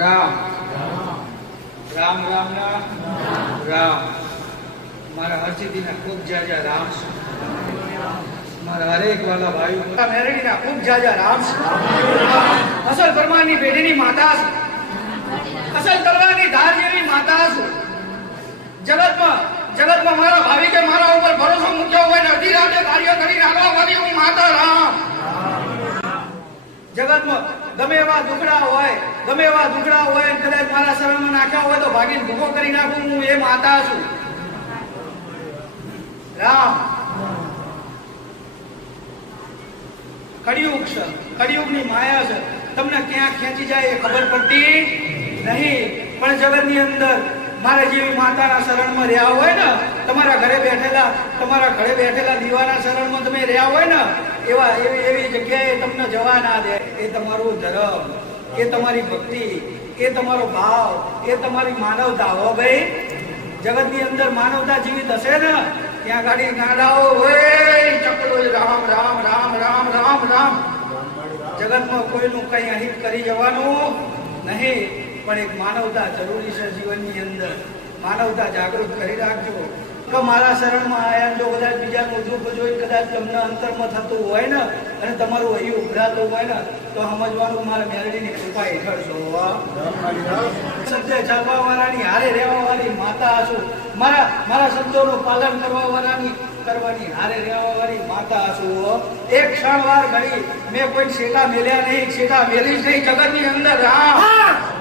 રામ રામ રામ રામ રામ મારા હરસિદ્ધિના ખૂબ જાજા રામ. મારા હરેક વાલા ભાઈઓ મેરડીના ખૂબ જાજા રામ. અસલ પરમાની પેઢીની માતા. અસલ તલવારની ધાર જેવી માતા જગતમાં જગતમાં મારા ભાવિ કે મારા ઉપર ભરોસો મૂક્યો હોય ને અઢી રાતે કાર્ય કરી નાખવા વાળી હું માતા રામ જગતમાં ગમે એવા દુખડા હોય, ગમે એવા દુખડા હોય કદાચ મારા શરણમાં નાખ્યા હોય તો ભાગીને ભૂખો કરી નાખું, હું એ માતા છું. રામ. કળિયુગ છે, કળિયુગની માયા છે. તમને ક્યાં ખેંચી જાય એ ખબર પડતી નહીં. પણ જગતની અંદર મારા જેવી માતાના શરણમાં રહ્યા હોય ને, તમારા ઘરે બેઠેલા, તમારા ઘરે બેઠેલા દીવાના શરણમાં તમે રહ્યા હોય ને, એવા એવી એવી જગ્યાએ તમને જવા ના દે. એ તમારું ધર્મ, એ તમારી ભક્તિ, એ તમારો ભાવ, એ તમારી માનવતા. હો ભાઈ, જગતની અંદર માનવતા જીવિત હશે ને, ત્યાં ગાડી ગાડાઓ હોય ચપલો રામ રામ રામ રામ રામ રામ. જગતમાં કોઈનું કઈ અહિત કરી જવાનું નહીં. પણ એક માનવતા જરૂરી છે જીવનની અંદર. માનવતા જાગૃત કરી રાખજો. તો મારા શરણમાં આયા જો કદાચ બીજાનું દુઃખ જોઈ કદાચ તમને અંતરમાં થતું હોય ને, અને તમારું અહીં ઉભરાતું હોય ને, તો સમજવાનું મારા મેરડીની કૃપા હેઠળ છો. સત્ય શબ્દે ચાલવા વાળાની હારે રહેવા વાળી માતા છું. મારા મારા શબ્દોનું પાલન કરવા વાળાની કરવાની હારે રહેવા વાળી માતા છું. એક ક્ષણ વાર ઘડી મેં કોઈ શેટા મેલ્યા નહીં, શેટા મેલી જ નહીં, જગતની અંદર રામ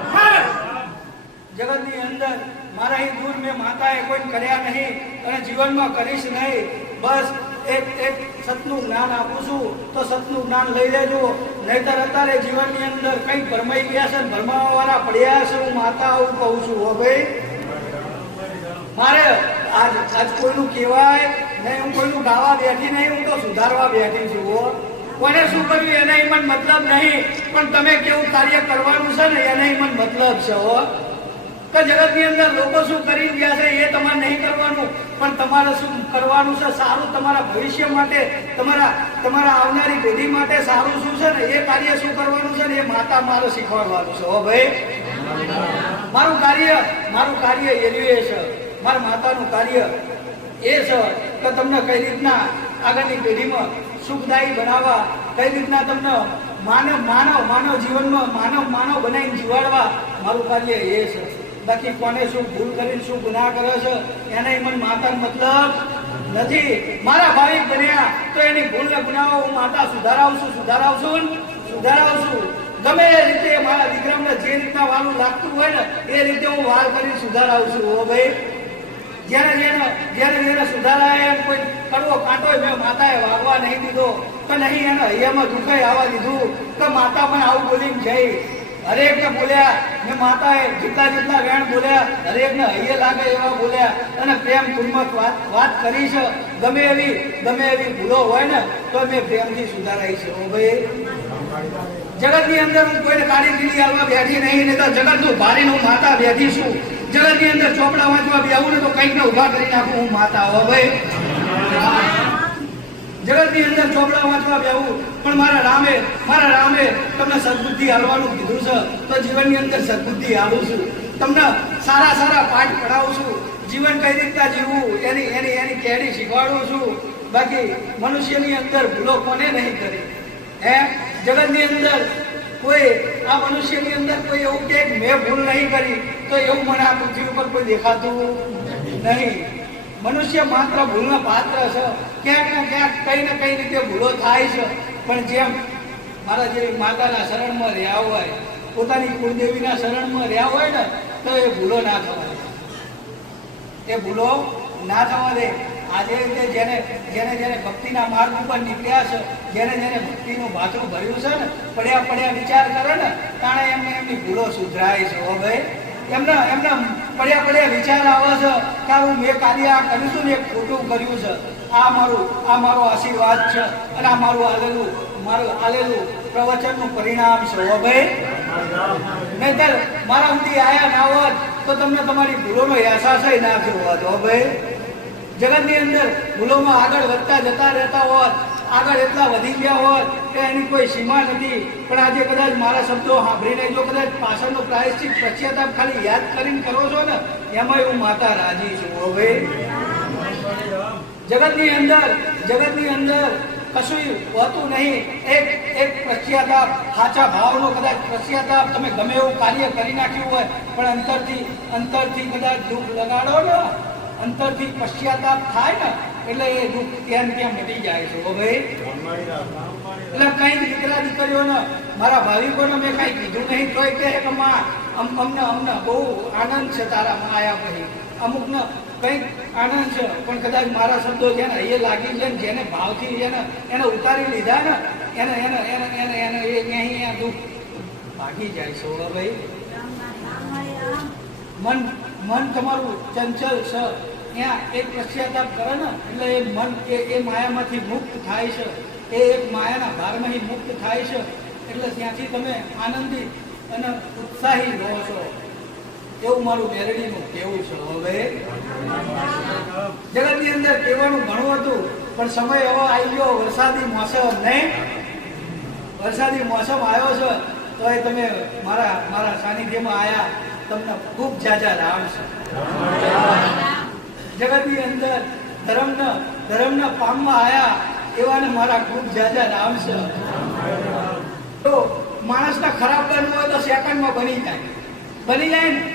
જગતની અંદર મારા અહીં દૂર મેં માતાએ કોઈ કર્યા નહીં અને જીવનમાં કરીશ નહીં. બસ એક એક સતનું જ્ઞાન આપું છું, તો સતનું જ્ઞાન લઈ લેજો. નહીતર અત્યારે જીવનની અંદર કંઈક ભરમાઈ ગયા છે ભરમાવા વાળા પડ્યા છે હું માતા આવું કહું છું, હો ભાઈ. મારે આજ આજ કોઈનું કહેવાય નહીં હું કોઈનું ગાવા બેઠી નહીં, હું તો સુધારવા બેઠી છું, હો. કોને શું કર્યું, એને મને મતલબ નહીં. પણ તમે કેવું કાર્ય કરવાનું છે ને, એને મને મતલબ છે, હો. તો જગતની અંદર લોકો શું કરી ગયા છે એ તમારે નહીં કરવાનું. પણ તમારે શું કરવાનું છે? સારું તમારા ભવિષ્ય માટે, તમારા તમારા આવનારી પેઢી માટે સારું શું છે ને? એ કાર્ય શું કરવાનું છે ને? એ માતા મારે શીખવાડવાનું છે. હો ભાઈ? મારું કાર્ય મારું કાર્ય એ છે. મારા માતાનું કાર્ય એ છે કે તમને કઈ રીતના આગળની પેઢીમાં સુખદાયી બનાવવા, કઈ રીતના તમને માનવ માનવ માનવ જીવનમાં માનવ માનવ બનાવીને જીવાડવા, મારું કાર્ય એ છે. બાકી કોને શું ભૂલ કરીને શું ગુનાહ કરે છે એને મને માતા મતલબ નથી. મારા ભાવિક બન્યા, તો એની ભૂલ ને ગુનાઓ હું માતા સુધારાવશું ને સુધારાવશું ગમે એ રીતે મારા દીકરાને જે રીતના વાલું લાગતું હોય ને, એ રીતે હું વાર કરી સુધારાવશું ઓ ભાઈ જેને જેને જેને જેને સુધારાય કોઈ કડવો કાંટો મેં માતાએ વાગવા નહીં દીધો પણ નહીં એને હૈયામાં દુખાઈ આવવા દીધું, તો માતા પણ આવું બોલીને જઈ. હરેકને બોલ્યા મેં માતાએ જેટલા જેટલા વેણ બોલ્યા, હરેકને હૈયે લાગે એવા બોલ્યા. અને પ્રેમ પૂર્વક વાત વાત કરી છે. ગમે એવી ગમે એવી ભૂલો હોય ને, તો મેં પ્રેમથી સુધારાઈ છે. ઓ ભાઈ. જગતની અંદર હું કોઈને કાઢી લીલી આવવા બેઠી નહીં ને તો જગતનું ભારી હું માતા બેઠી છું. જગતની અંદર ચોપડા વાંચવા બેવું ને તો કંઈક ને ઊભા કરી નાખું હું માતા હો ભાઈ. જગતની અંદર ચોપડા વાંચવા બેહું, પણ મારા રામે મારા રામે તમને સદબુદ્ધિ હાલવાનું કીધું છે, તો જીવનની અંદર સદબુદ્ધિ હાલું છું. તમને સારા સારા પાઠ પઢાવું છું. જીવન કઈ રીતના જીવવું, એની એની એની કેડી શીખવાડું છું. બાકી મનુષ્યની અંદર ભૂલો કોને નહીં કરી? હે? જગતની અંદર કોઈ, આ મનુષ્યની અંદર કોઈ એવું કે મેં ભૂલ નહીં કરી, તો એવું મને આ પૃથ્વી ઉપર કોઈ દેખાતું નહીં. મનુષ્ય માત્ર ભૂલનો પાત્ર છે. ક્યાંક ને ક્યાંક કઈ ને કઈ રીતે ભૂલો થાય છે. પણ જેમ મારા જેવી માતાના શરણમાં રહ્યા હોય, પોતાની કુળદેવીના શરણમાં રહ્યા હોય ને, તો એ ભૂલો ના થવા દે. એ ભૂલો ના થવા દે. આજે રીતે જેને જેને જેને ભક્તિના માર્ગ ઉપર નીકળ્યા છે, જેને જેને ભક્તિનું ભાથરું ભર્યું છે ને, પડ્યા પડ્યા વિચાર કરે ને, તાણે એમને એમની ભૂલો સુધરાય છે. હો ભાઈ. એમના એમના પડ્યા પડ્યા વિચાર આવે છે કે હું મેં કાર્ય આ કર્યું છું ને એક ખોટું કર્યું છે. આ મારું, આ મારો આશીર્વાદ છે અને આ મારું આલેલું મારું આલેલું પ્રવચનનું પરિણામ છે. હો ભાઈ? નહીતર મારા સુધી આયા ના હોત તો તમને તમારી ભૂલોનો અહેસાસ ના થયો હોત. હો ભાઈ? જગતની અંદર ભૂલોમાં આગળ વધતા જતા રહેતા હોત, આગળ એટલા વધી ગયા હોત કે એની કોઈ સીમા નથી. પણ આજે કદાચ મારા શબ્દો સાંભળીને જો કદાચ પાછળનો પ્રાયશ્ચિત પશ્ચાતાપ ખાલી યાદ કરીને કરો છો ને એમાં હું માતા રાજી છું. હવે જગતની અંદર જગતની અંદર કશું હોતું નહીં. એક એક પશ્ચાતાપ, સાચા ભાવનો કદાચ પશ્ચાતાપ તમે ગમે એવું કાર્ય કરી નાખ્યું હોય, પણ અંતરથી અંતરથી કદાચ દુઃખ લગાડો ને, અંતરથી પશ્ચાતાપ થાય ને, એટલે એ દુઃખ ત્યાં ત્યાં મટી જાય છે? હવે એટલે કઈ દીકરા દીકરીઓને, મારા ભાવિકોને મેં કાંઈ કીધું નહીં, તોય કહે કે અમને અમને બહુ આનંદ છે તારા માં આયા અમુકને કંઈક આનંદ છે, પણ કદાચ મારા શબ્દો જેને એ લાગી છે ને, જેને ભાવથી જેને એને ઉતારી લીધા ને, એને એને એને એને એને, એ અહીંયા દુઃખ ભાગી જાય છે ભાઈ. મન મન તમારું ચંચલ છે. ત્યાં એક પશ્ચાતાપ કરે ને, એટલે એ મન એ માયામાંથી મુક્ત થાય છે. એ એક માયાના ભારમાંથી મુક્ત થાય છે. એટલે ત્યાંથી તમે આનંદિત અને ઉત્સાહી રહો છો. એવું મારું મેરડીનું કેવું છે. હવે જગતની અંદર કહેવાનું ઘણું હતું, પણ સમય એવો આવી ગયો. વરસાદી મોસમ નહીં. વરસાદી મોસમ આવ્યો છે તો એ તમે મારા મારા સાનિધ્યમાં આવ્યા તમને ખૂબ જાજા રામ છે. જગતની અંદર ધર્મના ધર્મના પામમાં આવ્યા એવાને મારા ખૂબ જાજા નામ છે. તો માણસના ખરાબ બનવું હોય તો સેકન્ડમાં બની જાય. બની જાય ને?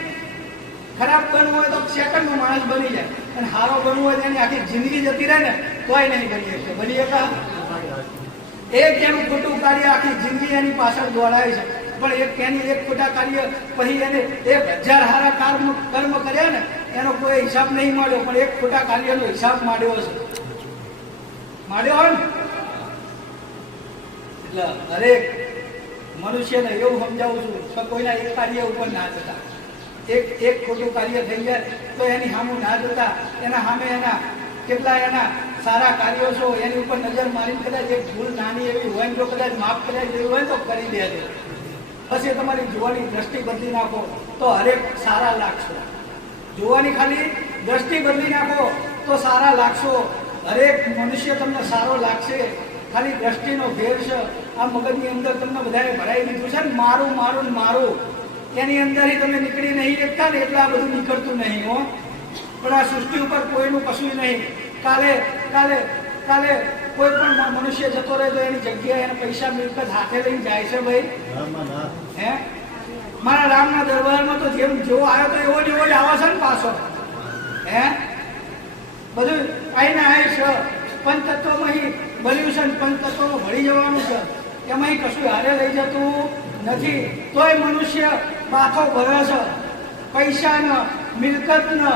ખરાબ બનવું હોય તો સેકન્ડમાં માણસ બની જાય. અને સારો બનવું હોય એની આખી જિંદગી જતી રહે ને, તોય નહીં બની શકે. બની શકા? એક એનું ખોટું કાર્ય આખી જિંદગી એની પાછળ દોડાય છે. પણ એક એની એક ખોટા કાર્ય પછી એને એક હજાર હારા કર્મ કર્મ કર્યા ને, એનો કોઈ હિસાબ નહીં મળ્યો. પણ એક ખોટા કાર્યનો હિસાબ માંડ્યો છે. દરેક મનુષ્યને એવું સમજાવું છું કે કોઈના એક કાર્ય ઉપર ના જતા. એક એક ખોટું કાર્ય થઈ જાય તો એની સામું ના જતા. એના સામે એના કેટલા એના સારા કાર્યો છો, એની ઉપર નજર મારીને કદાચ એક ભૂલ નાની એવી હોય જો કદાચ માફ કરાય જેવી હોય તો કરી દેજો. પછી તમારી જોવાની દ્રષ્ટિ બદલી નાખો તો હરેક સારા લાગશો. જોવાની ખાલી દ્રષ્ટિ બદલી નાખો તો સારા લાગશો. હરેક મનુષ્ય તમને સારો લાગશે. ખાલી દ્રષ્ટિનો ભેર છે. આ મગજની અંદર તમને બધાએ ભરાઈ દીધું છે ને મારું મારું મારું. એની અંદર તમે નીકળી નહીં શકતા ને એટલે આ બધું નીકળતું નહીં હો. પણ આ સૃષ્ટિ ઉપર કોઈનું કશું નહીં. કાલે કાલે કાલે કોઈ પણ મનુષ્ય જતો રહે તો એની જગ્યાએ એને પૈસા મિલકત હાથે લઈને જાય છે ભાઈ. હે? મારા રામના દરબારમાં તો જેમ જેવો આવ્યો તો એવો જ એવો જ આવે છે ને પાછો. હે? બધું આઈને આવે છે. પંચતત્વમાં અહીં બન્યું છે પંચતત્વમાં ભળી જવાનું છે. એમાં કશું હારે લઈ જતું નથી. તોય મનુષ્ય બાથો ભરે છે. પૈસા ન મિલકત ન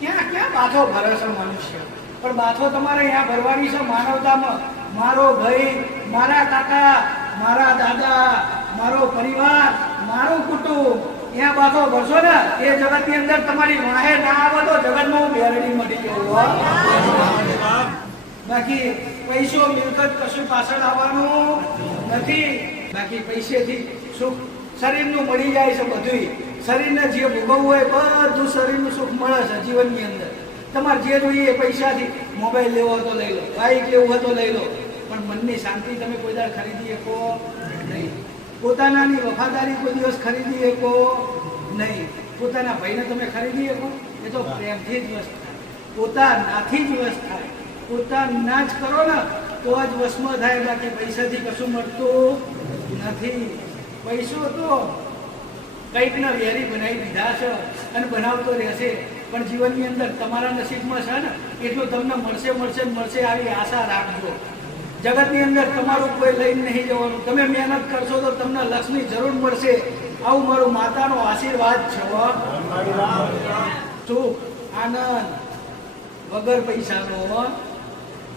ક્યાં ક્યાં બાથો ભરે છે મનુષ્ય? પણ બાથો તમારે અહીંયા ભરવાની છે માનવતામાં. મારો ભાઈ, મારા કાકા, મારા દાદા, મારો પરિવાર, મારું કુટુંબ. અહીંયા પાછો ભરશો ને, એ જગતની અંદર તમારી વાહે ના આવે તો જગતમાં હું ગેરંટી મળી જવું બાકી પૈસો મિલકત કશું પાછળ આવવાનું નથી. બાકી પૈસેથી સુખ શરીરનું મળી જાય છે બધુંય. શરીરને જે ભોગવવું હોય બધું શરીરનું સુખ મળે છે જીવનની અંદર. તમારે જે જોઈએ એ પૈસાથી મોબાઈલ લેવો હોય તો લઈ લો, બાઈક લેવું હોય લઈ લો. પણ મનની શાંતિ તમે કોઈ દાડ ખરીદી શકો નહીં. પોતાનાની વફાદારી કોઈ દિવસ ખરીદી શકો નહીં. પોતાના ભાઈને તમે ખરીદી શકો. એ તો પ્રેમથી જ વસ્ત થાય. પોતાનાથી જ વસ્ત થાય. પોતાના જ કરો ને, તો જ વશમાં થાય બાકી પૈસાથી કશું મળતું નથી. પૈસો તો કંઈક ના વેરી બનાવી દીધા છે અને બનાવતો રહેશે. પણ જીવનની અંદર તમારા નસીબમાં છે ને, એટલું તમને મળશે મળશે મળશે, આવી આશા રાખજો. જગતની અંદર તમારું કોઈ લઈને નહીં જવાનું. તમે મહેનત કરશો તો તમને લક્ષ્મી જરૂર મળશે. આવું મારું માતાનો આશીર્વાદ છે. સુખ આનંદ. વગર પૈસાનો.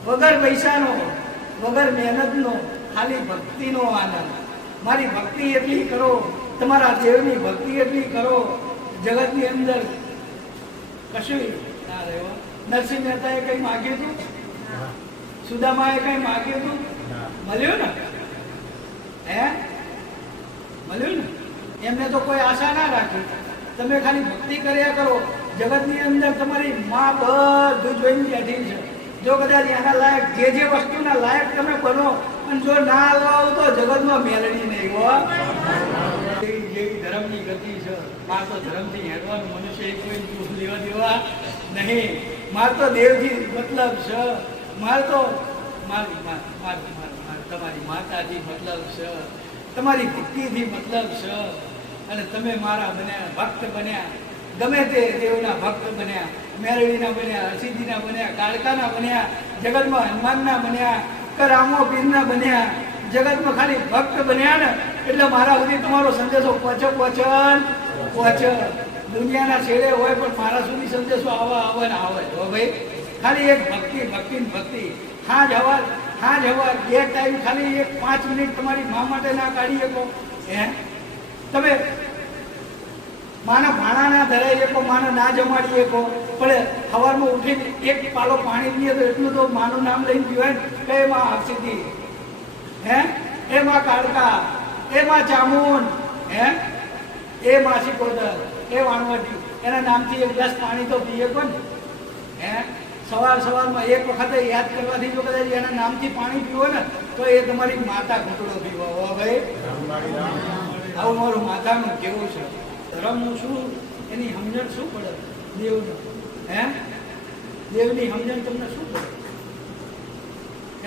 વગર પૈસાનો, વગર મહેનતનો, ખાલી ભક્તિનો આનંદ. મારી ભક્તિ એટલી કરો, તમારા દેવની ભક્તિ એટલી કરો, જગતની અંદર કશું ના રહ્યો નરસિંહ મહેતાએ કંઈ માગ્યું હતું? સુદામાએ કંઈ માગ્યું હતું મળ્યું ને? હે? મળ્યું ને? એમને તો કોઈ આશા ના રાખી. તમે ખાલી ભક્તિ કર્યા કરો. જગતની અંદર તમારી માં બધું જોઈને બેઠી છે. જો કદાચ એના લાયક જે જે વસ્તુના લાયક તમે બનો અને જો ના લાવો તો જગતમાં મેળવી નહીં હો. જેવી ધર્મની ગતિ છે માર તો ધર્મથી હેરવાનું મનુષ્ય કોઈ દુઃખ લેવા દેવા નહીં. માર તો દેવથી મતલબ છે માર તો મારી માર માર માર માર તમારી માતાથી મતલબ છે. તમારી ભક્તિથી મતલબ છે. અને તમે મારા બન્યા ભક્ત બન્યા. ગમે તે દેવના ભક્ત બન્યા, મેરડીના બન્યા હરસિદ્ધિના બન્યા, કાળકાના બન્યા, જગતમાં હનુમાનના બન્યા કરામો પીરના બન્યા, જગતમાં ખાલી ભક્ત બન્યા ને, એટલે મારા સુધી તમારો સંદેશો પહોંચે પહોંચન પહોંચે. દુનિયાના છેડે હોય પણ મારા સુધી સંદેશો આવા, આવે ને આવે હો ભાઈ. ખાલી એક ભક્તિ ભક્તિ ભક્તિ. હાજ હવાર હાજ હવાર, બે ટાઈમ ખાલી એક પાંચ મિનિટ તમારી મા માટે ના કાઢી શકો. હે? તમે માના ભાણા ના ધરાઈ શકો, માને ના જમાડી શકો. પણ સવારમાં ઉઠીને એક પાલો પાણી પીએ તો એટલું તો માનું નામ લઈને પીવાય ને. કે એમાં હરસિદ્ધિ. હે? એમાં કાળકા. એમાં જામુન હે? એ માસી કોદર. એ વાણવટી. એના નામથી એક ગ્લાસ પાણી તો પીએ કોને હે? સવાર સવારમાં એક વખતે યાદ કરવાથી જો કદાચ એના નામથી પાણી પીવો ને, તો એ તમારી માતા ઘૂંટડો પીવો. ભાઈ. આવું મારું માતાનું કેવું છે? ધર્મનું શું? એની સમજણ શું પડે? દેવનું. હે? દેવની સમજણ તમને શું પડે?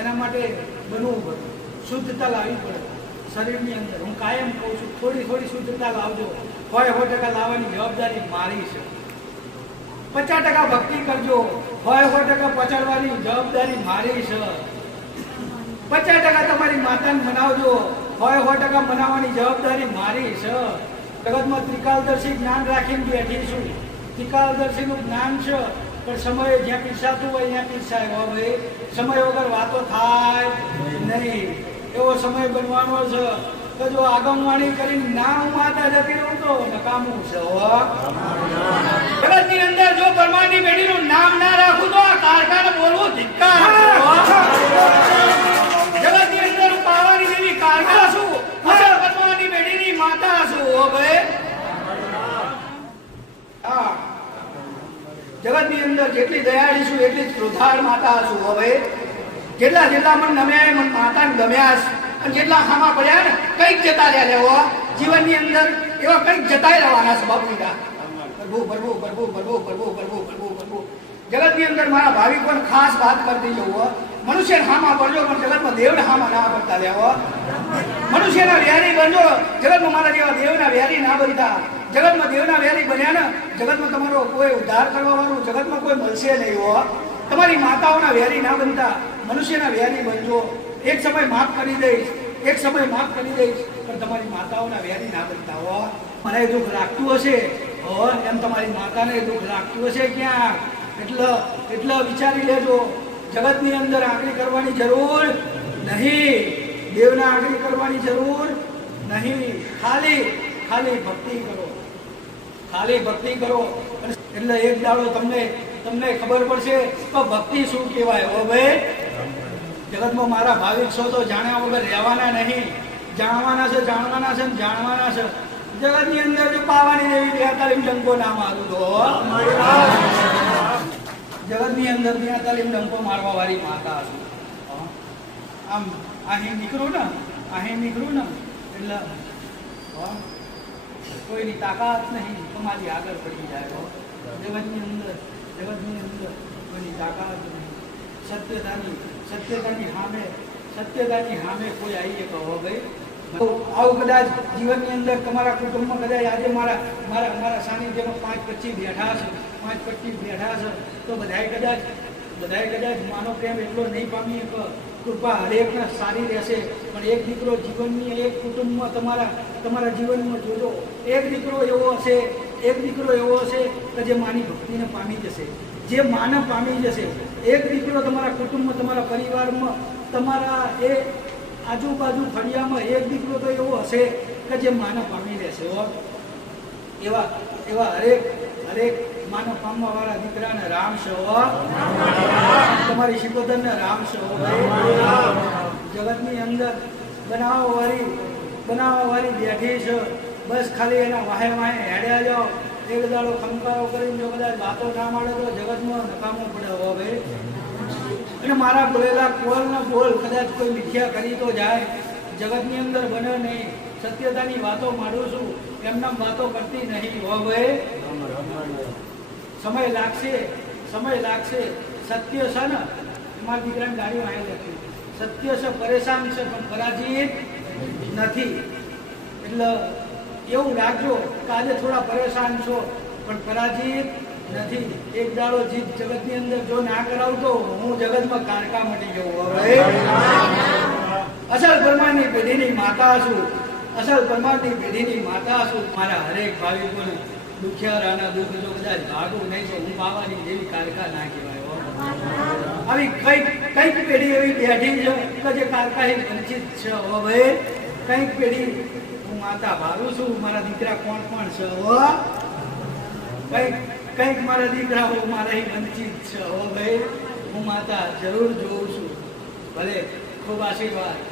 એના માટે બનવું પડે. શુદ્ધતા લાવવી પડે. શરીરની અંદર. હું કાયમ કહું છું, થોડી થોડી શુદ્ધતા લાવજો. હોય સો ટકા લાવવાની જવાબદારી મારી છે. પચાસ ટકા ભક્તિ કરજો. હોય સો ટકા પચાડવાની જવાબદારી મારી છે. પચાસ ટકા તમારી માતાને મનાવજો. હોય સો ટકા મનાવવાની જવાબદારી મારી છે. જગતમાં ત્રિકાલદર્શી જ્ઞાન રાખીને બેઠી છું. ત્રિકાલદર્શીનું જ્ઞાન છે, પણ સમયે જ્યાં પીસાતું હોય ત્યાં પીસાય હોય ભાઈ, સમય વગર વાતો થાય નહીં. એવો સમય બનવાનો છે. તો જો આગમવાણી કરીને ના હું માતા જતી રહું તો નકામું છે જગતની અંદર જો પરમાની પેઢીનું નામ ના રાખું તો આ કારખાને બોલવું ધિક્કાર. જગતની અંદર અંદર જેટલી દયાળી છું, એટલી ક્રોધાળ માતા છું હવે જેટલા જેટલા મને નમ્યા એ મને માતાને ગમ્યા છે, અને જેટલા ખામાં પડ્યા ને કંઈક જતા રહ્યા લેવો જીવનની અંદર એવા કંઈક જતાય રહેવાના છે બાપુડા પ્રભુ પ્રભુ પ્રભુ પ્રભુ પ્રભુ પ્રભુ પ્રભુ પ્રભુ. જગતની અંદર મારા ભાવિકોને ખાસ વાત કરતી જવું મનુષ્ય હામાં પડજો પણ જગતમાં દેવને હામાં ના પડતા લેવો મનુષ્યના વ્યારી બનજો. જગતમાં મારા જેવા દેવના વ્યારી ના બનતા. જગતમાં દેવના વ્યારી બન્યા ને, જગતમાં તમારો કોઈ ઉદ્ધાર કરવા વાળું જગતમાં કોઈ મળશે નહીં હો. તમારી માતાઓના વ્યારી ના બનતા. મનુષ્યના વ્યારી બનજો. એક સમય માફ કરી દઈશ. એક સમય માફ કરી દઈશ પણ તમારી માતાઓના વ્યારી ના બનતા હો. મને દુઃખ લાગતું હશે. હો, એમ તમારી માતાને દુઃખ લાગતું હશે ક્યાં એટલે એટલે વિચારી લેજો. જગતની અંદર આગળ કરવાની જરૂર નહીં. દેવના આગળ કરવાની જરૂર નહીં. ખાલી ખાલી ભક્તિ કરો. ખાલી ભક્તિ કરો. એટલે એક દાડો તમને તમને ખબર પડશે ભક્તિ શું કહેવાય? હો ભાઈ? જગતમાં મારા ભાવિક છો તો જાણ્યા વગર રહેવાના નહીં. જાણવાના છે જાણવાના છે જાણવાના છે. જગતની અંદર જો પાવાની દેવી તાલીમ ડંકો ના મારું તો. જગતની અંદર બેતાલીમ ડંકો મારવા વાળી માતા છું. આમ, અહીં નીકળું ને, અહીં નીકળું ને, એટલે કોઈની તાકાત નહીં તમારી આગળ પડી જાય, હો. જગતની અંદર જગતની અંદર કોઈની તાકાત નહીં. સત્યતાની સત્યતાની સામે સત્યતાની સામે કોઈ આવી એક હો ભાઈ. આવું કદાચ જીવનની અંદર તમારા કુટુંબમાં કદાચ આજે મારા મારા મારા સાનિધ્યમાં પાંચ પચીસ બેઠા છે પાંચ પચીસ બેઠા છે તો બધાય કદાચ બધાય કદાચ માનો પ્રેમ એટલો નહીં પામી કે કૃપા હરેકને સારી રહેશે. પણ એક દીકરો જીવનની એક કુટુંબમાં તમારા તમારા જીવનમાં જોજો, એક દીકરો એવો હશે, એક દીકરો એવો હશે કે જે માની ભક્તિને પામી જશે. જે માને પામી જશે એક દીકરો તમારા કુટુંબમાં, તમારા પરિવારમાં, તમારા એ આજુબાજુ ફળિયામાં એક દીકરો તો એવો હશે કે જે માનવ પામી લેશે એવા એવા હરેક હરેક માનવ પામવા વાળા દીકરાને રામ છે તમારી શિકોદરને રામ છે જગતની અંદર બનાવવા વાળી બનાવવા વાળી બેઠી છે. બસ ખાલી એના વાહે વાહે હેડ્યા જાઓ. એક દાડો ખંકારો કરીને જો કદાચ વાતો ના મળે તો જગતમાં નકામો પડે હો ભાઈ. અને મારા બોલેલા કોલ ને બોલ કદાચ કોઈ મિથ્યા કરી તો જાય. જગતની અંદર બને નહીં. સત્યતાની વાતો માંડું છું. એમના વાતો કરતી નહીં હો ભાઈ. સમય લાગશે સમય લાગશે. સત્ય છે ને? મારા દીકરાની ગાડી આવી લખ્યું સત્ય છે, પરેશાન છે, પણ પરાજિત નથી. એટલે એવું રાખજો કે આજે થોડા પરેશાન છો, પણ પરાજિત નથી. એક દાડો જીત જગતની અંદર જો ના કરાવતો, હું જગતમાં કારકા મટી જવું. હવે અસલ બ્રહ્માંડની પેઢીની માતા છું. અસલ બ્રહ્માંડની પેઢીની માતા છું. મારા હરેક ભાવિકોને દુખિયારાના દુઃખ જો કદાચ ભાગું નહીં તો હું પાવાની જેવી કારકા ના કહેવાય. આવી કંઈક કંઈક પેઢી એવી બેઠી છે, કે જે કારકાહી વંચિત છે. હવે કંઈક પેઢી માતા ભારું છું, મારા દીકરા કોણ કોણ છે હો? કંઈક, કંઈક મારા દીકરાઓ મારા વંચિત છે હો ભાઈ. હું માતા જરૂર જોઉં છું. ભલે, ખૂબ આશીર્વાદ.